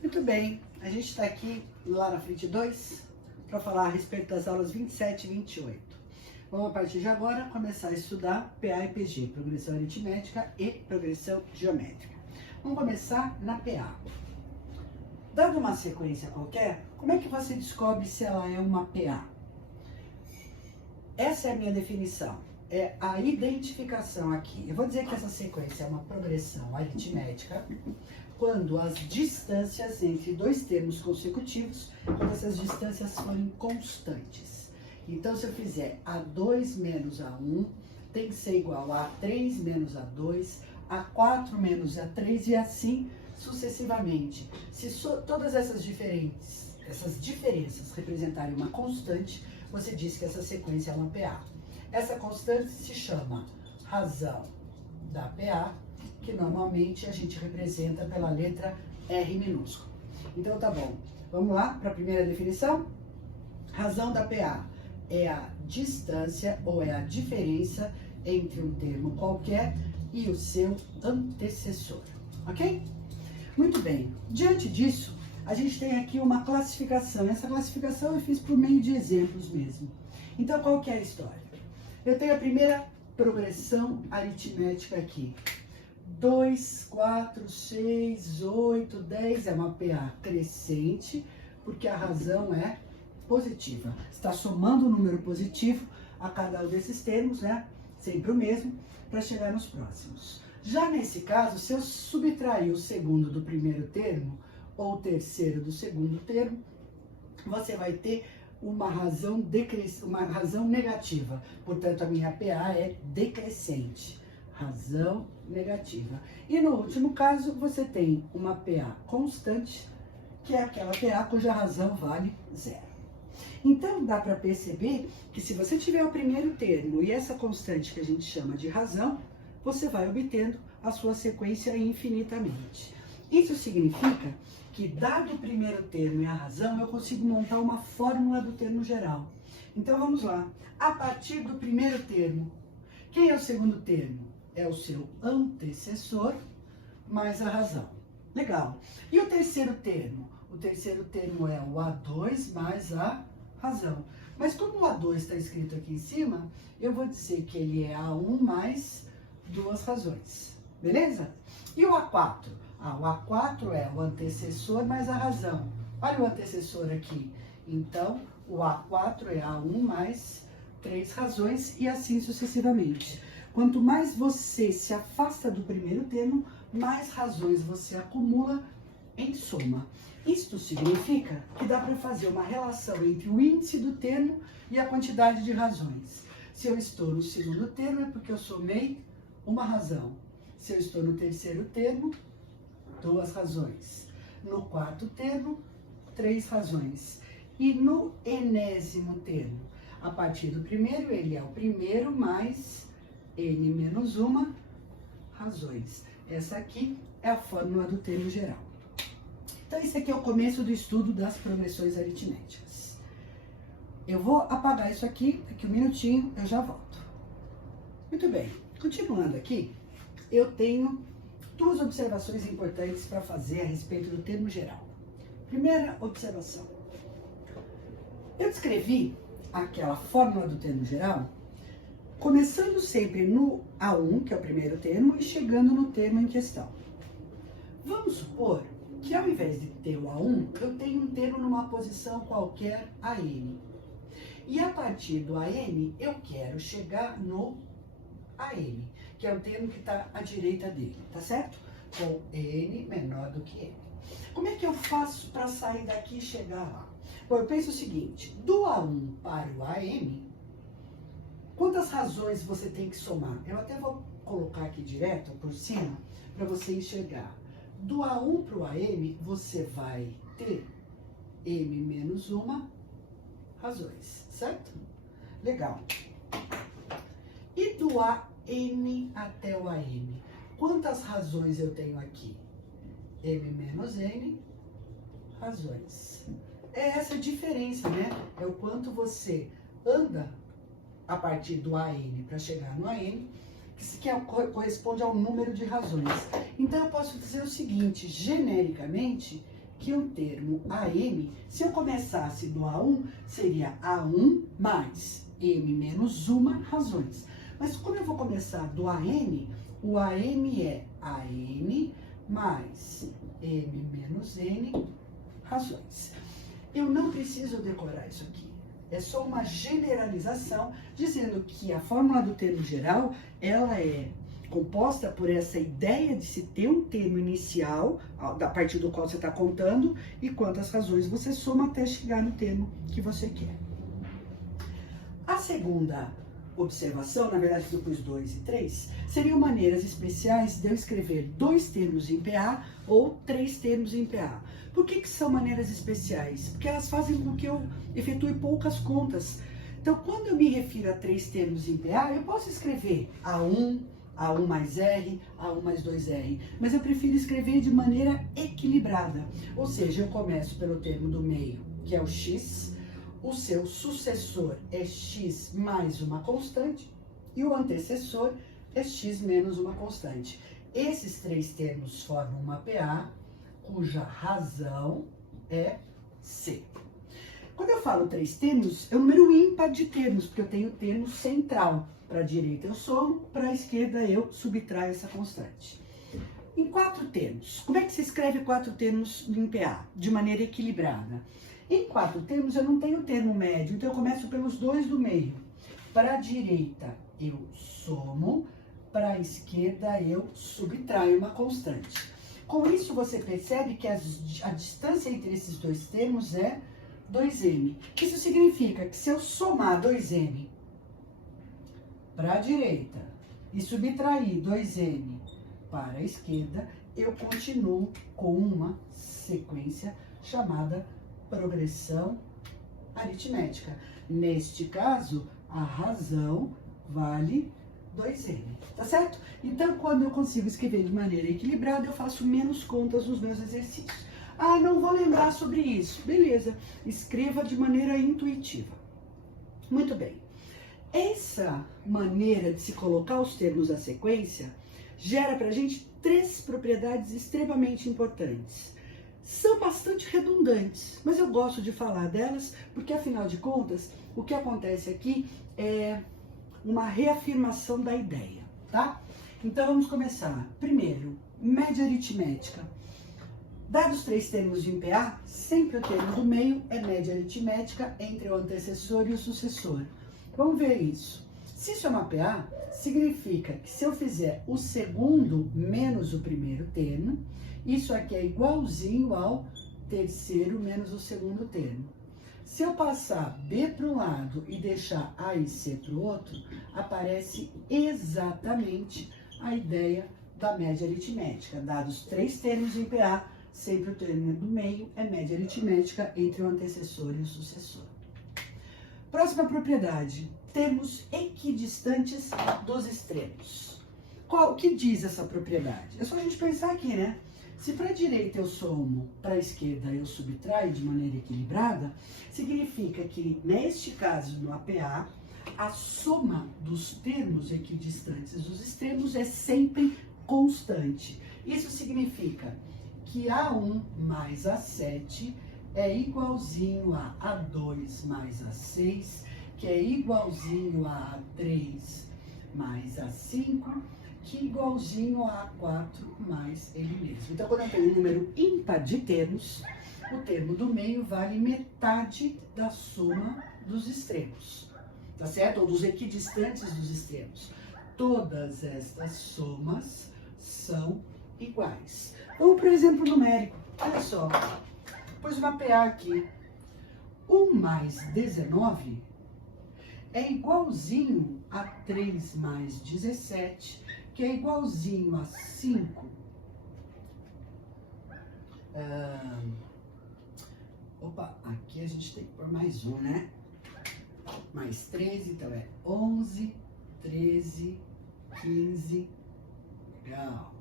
Muito bem, a gente está aqui lá na frente 2 para falar a respeito das aulas 27 e 28. Vamos, a partir de agora, começar a estudar PA e PG, progressão aritmética e progressão geométrica. Vamos começar na PA. Dado uma sequência qualquer, como é que você descobre se ela é uma PA? Essa é a minha definição, é a identificação aqui. Eu vou dizer que essa sequência é uma progressão aritmética quando as distâncias entre dois termos consecutivos, quando essas distâncias forem constantes. Então, se eu fizer A2 menos A1, tem que ser igual a A3 menos A2, A4 menos A3 e assim sucessivamente. Se todas essas diferenças representarem uma constante, você diz que essa sequência é uma PA. Essa constante se chama razão da PA, que normalmente a gente representa pela letra R minúsculo. Então tá bom, vamos lá para a primeira definição? Razão da PA é a distância ou é a diferença entre um termo qualquer e o seu antecessor, ok? Muito bem, diante disso, a gente tem aqui uma classificação. Essa classificação eu fiz por meio de exemplos mesmo. Então, qual que é a história? Eu tenho a primeira progressão aritmética aqui. 2, 4, 6, 8, 10 é uma PA crescente, porque a razão é positiva. Está somando um número positivo a cada um desses termos, né? Sempre o mesmo, para chegar nos próximos. Já nesse caso, se eu subtrair o segundo do primeiro termo, ou o terceiro do segundo termo, você vai ter uma razão negativa. Portanto, a minha PA é decrescente. Razão negativa. E no último caso, você tem uma PA constante, que é aquela PA cuja razão vale 0. Então, dá para perceber que se você tiver o primeiro termo e essa constante que a gente chama de razão, você vai obtendo a sua sequência infinitamente. Isso significa que, dado o primeiro termo e a razão, eu consigo montar uma fórmula do termo geral. Então, vamos lá. A partir do primeiro termo, quem é o segundo termo? É o seu antecessor mais a razão. Legal. E o terceiro termo? O terceiro termo é o A2 mais a razão. Mas como o A2 está escrito aqui em cima, eu vou dizer que ele é A1 mais duas razões. Beleza? E o A4? O A4 é o antecessor mais a razão. Olha o antecessor aqui. Então, o A4 é A1 mais 3 razões e assim sucessivamente. Quanto mais você se afasta do primeiro termo, mais razões você acumula em soma. Isto significa que dá para fazer uma relação entre o índice do termo e a quantidade de razões. Se eu estou no segundo termo, é porque eu somei uma razão. Se eu estou no terceiro termo, 2 razões. No quarto termo, 3 razões. E no enésimo termo, a partir do primeiro, ele é o primeiro mais N menos uma razões. Essa aqui é a fórmula do termo geral. Então, esse aqui é o começo do estudo das progressões aritméticas. Eu vou apagar isso aqui, daqui um minutinho eu já volto. Muito bem, continuando aqui, eu tenho duas observações importantes para fazer a respeito do termo geral. Primeira observação. Eu descrevi aquela fórmula do termo geral começando sempre no A1, que é o primeiro termo, e chegando no termo em questão. Vamos supor que ao invés de ter o A1, eu tenho um termo numa posição qualquer AN. E a partir do AN, eu quero chegar no AN, que é o termo que está à direita dele, tá certo? Com N menor do que N. Como é que eu faço para sair daqui e chegar lá? Bom, eu penso o seguinte, do A1 para o AN, quantas razões você tem que somar? Eu até vou colocar aqui direto por cima para você enxergar. Do A1 para o AM, você vai ter M menos uma razões, certo? Legal. E do AN até o AM, quantas razões eu tenho aqui? M menos N razões. É essa a diferença, né? É o quanto você anda a partir do AN para chegar no AN, que corresponde ao número de razões. Então, eu posso dizer o seguinte, genericamente, que o termo AM, se eu começasse do A1, seria A1 mais M menos uma razões. Mas como eu vou começar do AM, o AM é AN mais M menos N razões. Eu não preciso decorar isso aqui. É só uma generalização dizendo que a fórmula do termo geral, ela é composta por essa ideia de se ter um termo inicial, a partir do qual você está contando, e quantas razões você soma até chegar no termo que você quer. A segunda observação, na verdade depois 2 e 3, seriam maneiras especiais de eu escrever 2 termos em PA ou 3 termos em PA. Por que são maneiras especiais? Porque elas fazem com que eu efetue poucas contas. Então, quando eu me refiro a 3 termos em PA, eu posso escrever A1, A1 mais R, A1 mais 2R, mas eu prefiro escrever de maneira equilibrada. Ou seja, eu começo pelo termo do meio, que é o X, o seu sucessor é X mais uma constante e o antecessor é X menos uma constante. Esses 3 termos formam uma PA, cuja razão é C. Quando eu falo 3 termos, é um número ímpar de termos, porque eu tenho o termo central. Para a direita eu somo, para a esquerda eu subtraio essa constante. Em 4 termos, como é que se escreve 4 termos em PA? De maneira equilibrada. Em 4 termos eu não tenho termo médio, então eu começo pelos 2 do meio. Para a direita eu somo, para a esquerda eu subtraio uma constante. Com isso você percebe que a distância entre esses 2 termos é 2m. Isso significa que se eu somar 2m para a direita e subtrair 2m para a esquerda, eu continuo com uma sequência chamada progressão aritmética. Neste caso, a razão vale 2m, tá certo? Então, quando eu consigo escrever de maneira equilibrada, eu faço menos contas nos meus exercícios. Ah, não vou lembrar sobre isso. Beleza, escreva de maneira intuitiva. Muito bem. Essa maneira de se colocar os termos na sequência gera para a gente 3 propriedades extremamente importantes. São bastante redundantes, mas eu gosto de falar delas porque, afinal de contas, o que acontece aqui é uma reafirmação da ideia, tá? Então, vamos começar. Primeiro, média aritmética. Dados 3 termos de PA, sempre o termo do meio é média aritmética entre o antecessor e o sucessor. Vamos ver isso. Se isso é uma PA, significa que se eu fizer o segundo menos o primeiro termo, isso aqui é igualzinho ao terceiro menos o segundo termo. Se eu passar B para um lado e deixar A e C para o outro, aparece exatamente a ideia da média aritmética. Dados 3 termos em PA, sempre o termo do meio é média aritmética entre o antecessor e o sucessor. Próxima propriedade, termos equidistantes dos extremos. O que diz essa propriedade? É só a gente pensar aqui, né? Se para a direita eu somo, para a esquerda eu subtraio de maneira equilibrada, significa que, neste caso, no APA, a soma dos termos equidistantes dos extremos é sempre constante. Isso significa que A1 mais A7 é igualzinho a A2 mais A6, que é igualzinho a A3 mais A5, que é igualzinho a A4 mais ele mesmo. Então, quando eu tenho um número ímpar de termos, o termo do meio vale metade da soma dos extremos, tá certo? Ou dos equidistantes dos extremos. Todas estas somas são iguais. Vamos para o exemplo numérico. Olha só, pus uma PA aqui. 1 mais 19 é igualzinho a 3 mais 17, que é igualzinho a 5. Aqui a gente tem que pôr mais um, né? Mais 13, então é 11, 13, 15, legal.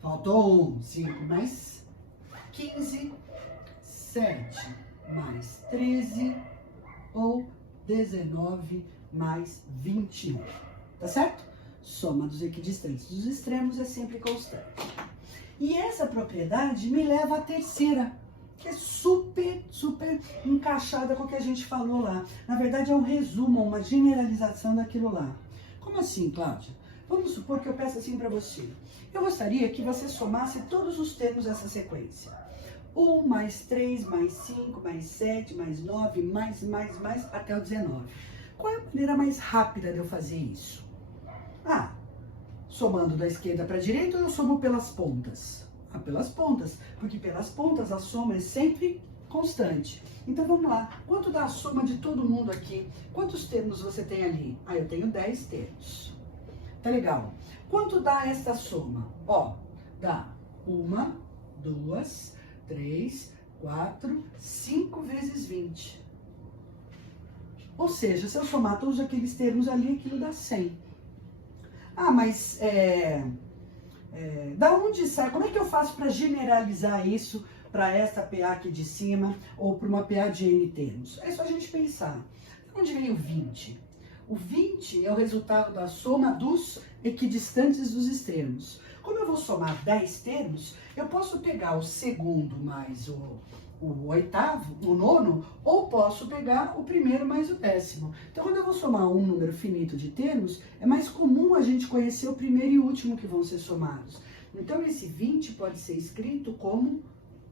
Faltou 1, 5 mais 15, 7 mais 13 ou 19 mais 21, tá certo? Soma dos equidistantes dos extremos é sempre constante. E essa propriedade me leva à terceira, que é super encaixada com o que a gente falou lá. Na verdade, é um resumo, uma generalização daquilo lá. Como assim, Cláudia? Vamos supor que eu peço assim para você. Eu gostaria que você somasse todos os termos dessa sequência. 1 mais 3 mais 5 mais 7 mais 9 mais até o 19. Qual é a maneira mais rápida de eu fazer isso? Ah, somando da esquerda para a direita ou eu somo pelas pontas? Ah, pelas pontas, porque pelas pontas a soma é sempre constante. Então vamos lá, quanto dá a soma de todo mundo aqui? Quantos termos você tem ali? Ah, eu tenho 10 termos. Tá legal. Quanto dá essa soma? Ó, dá 1, 2, 3, 4, 5 vezes 20. Ou seja, se eu somar todos aqueles termos ali, aquilo dá 100. Ah, mas da onde sai? Como é que eu faço para generalizar isso para esta PA aqui de cima ou para uma PA de N termos? É só a gente pensar. De onde vem o 20? O 20 é o resultado da soma dos equidistantes dos extremos. Como eu vou somar 10 termos, eu posso pegar o segundo mais o oitavo, o nono, ou posso pegar o primeiro mais o décimo. Então, quando eu vou somar um número finito de termos, é mais comum a gente conhecer o primeiro e o último que vão ser somados. Então, esse 20 pode ser escrito como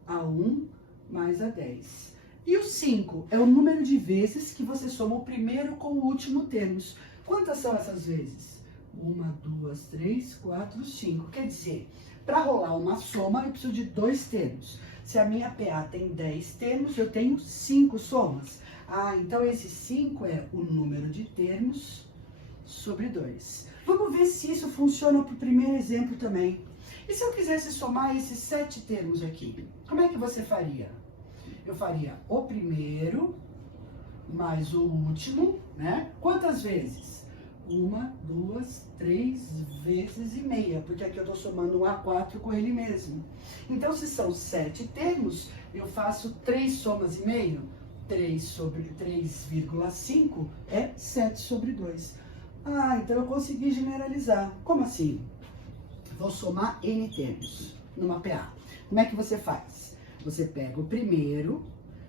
A1 mais A10. E o 5 é o número de vezes que você soma o primeiro com o último termos. Quantas são essas vezes? 1, 2, 3, 4, 5. Quer dizer, para rolar uma soma, eu preciso de 2 termos. Se a minha PA tem 10 termos, eu tenho 5 somas. Ah, então esse 5 é o número de termos sobre 2. Vamos ver se isso funciona para o primeiro exemplo também. E se eu quisesse somar esses 7 termos aqui? Como é que você faria? Eu faria o primeiro mais o último, né? Quantas vezes? 1, 2, 3 vezes e meia, porque aqui eu estou somando um A4 com ele mesmo. Então, se são 7 termos, eu faço 3 somas e meio. 3 sobre 3,5 é 7 sobre 2. Ah, então eu consegui generalizar. Como assim? Vou somar N termos numa PA. Como é que você faz? Você pega o primeiro,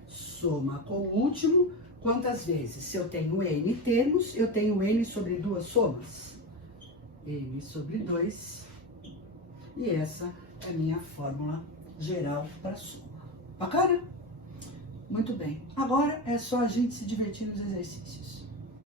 soma com o último. Quantas vezes? Se eu tenho N termos, eu tenho N sobre 2 somas. N sobre 2. E essa é a minha fórmula geral para soma. Bacana? Muito bem. Agora é só a gente se divertir nos exercícios.